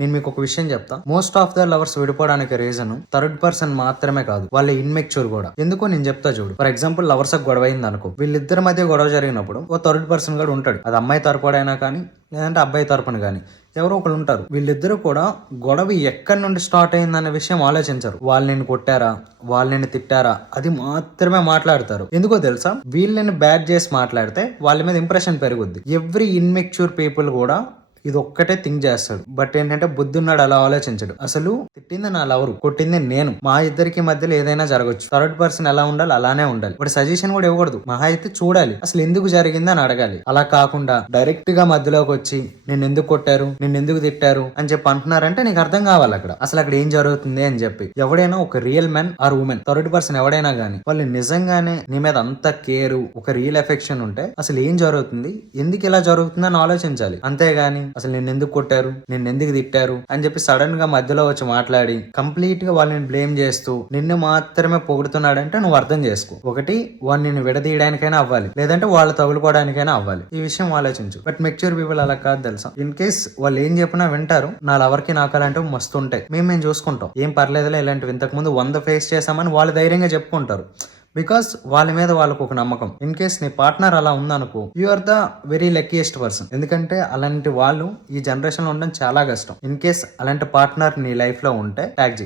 నేను మీకు ఒక విషయం చెప్తా. మోస్ట్ ఆఫ్ ద లవర్స్ విడిపోవడానికి రీజన్ థర్డ్ పర్సన్ మాత్రమే కాదు, వాళ్ళ ఇన్మెచ్యూర్ కూడా. ఎందుకో నేను చెప్తా చూడు. ఫర్ ఎగ్జాంపుల్ లవర్స్ గొడవ అయింది అనుకో, వీళ్ళిద్దరి మధ్య గొడవ జరిగినప్పుడు ఓ థర్డ్ పర్సన్ కూడా ఉంటాడు. అది అమ్మాయి తరపుడైనా కానీ లేదంటే అబ్బాయి తరపున కానీ ఎవరో ఒకరు ఉంటారు. వీళ్ళిద్దరూ కూడా గొడవ ఎక్కడి నుండి స్టార్ట్ అయిందన్న విషయం ఆలోచించరు. వాళ్ళు నేను కొట్టారా, వాళ్ళు నేను తిట్టారా, అది మాత్రమే మాట్లాడతారు. ఎందుకో తెలుసా, వీళ్ళని బ్యాడ్ చేసి మాట్లాడితే వాళ్ళ మీద ఇంప్రెషన్ పెరుగుద్ది. ఎవ్రీ ఇన్మెచ్యూర్ పీపుల్ కూడా ఇది ఒక్కటే థింక్ చేస్తాడు. బట్ ఏంటంటే బుద్ధున్నాడు అలా ఆలోచించడు. అసలు తిట్టింది నా లవరు, కొట్టింది నేను, మా ఇద్దరికి మధ్యలో ఏదైనా జరగచ్చు. థర్డ్ పర్సన్ ఎలా ఉండాలి అలానే ఉండాలి. ఇప్పుడు సజెషన్ కూడా ఇవ్వకూడదు, మహా అయితే చూడాలి అసలు ఎందుకు జరిగింది అని అడగాలి. అలా కాకుండా డైరెక్ట్ గా మధ్యలోకి వచ్చి నిన్ను ఎందుకు కొట్టారు, నిన్ను ఎందుకు తిట్టారు అని చెప్పి అంటున్నారంటే నీకు అర్థం కావాలి అసలు అక్కడ ఏం జరుగుతుంది అని చెప్పి. ఎవడైనా ఒక real men or women, third person ఎవడైనా గానీ వాళ్ళు నిజంగానే నీ మీద అంత కేరు, ఒక రియల్ ఎఫెక్షన్ ఉంటే అసలు ఏం జరుగుతుంది, ఎందుకు ఇలా జరుగుతుంది అని ఆలోచించాలి. అంతేగాని అసలు నిన్ను ఎందుకు కొట్టారు, నిన్ను ఎందుకు తిట్టారు అని చెప్పి సడన్ గా మధ్యలో వచ్చి మాట్లాడి కంప్లీట్ గా వాళ్ళని బ్లేమ్ చేస్తూ నిన్ను మాత్రమే పొగుడుతున్నాడంటే నువ్వు అర్థం చేసుకో. ఒకటి, వాడు నిన్ను విడదీయడానికైనా అవ్వాలి, లేదంటే వాళ్ళు తగులుకోవడానికైనా అవ్వాలి. ఈ విషయం ఆలోచించు. బట్ మెచ్యూర్ పీపుల్ అలా కాదు తెలుసా. ఇన్ కేస్ వాళ్ళు ఏం చెప్పినా వింటారు. నా లవర్కి నాకు అలాంటివి మస్తు ఉంటాయి, మేము చూసుకుంటాం, ఏం పర్లేదులే, ఇలాంటివి ఇంతకు ముందు 100 ఫేస్ చేసామని వాళ్ళు ధైర్యంగా చెప్పుకుంటారు. బికాస్ వాళ్ళ మీద వాళ్ళకు ఒక నమ్మకం. ఇన్ కేస్ నీ పార్ట్నర్ అలా ఉందనుకో, you are the very luckiest person. ఎందుకంటే అలాంటి వాళ్ళు ఈ జనరేషన్ లో ఉండడం చాలా కష్టం. ఇన్ కేస్ అలాంటి పార్ట్నర్ నీ లైఫ్ లో ఉంటే ట్యాగ్ చేయి.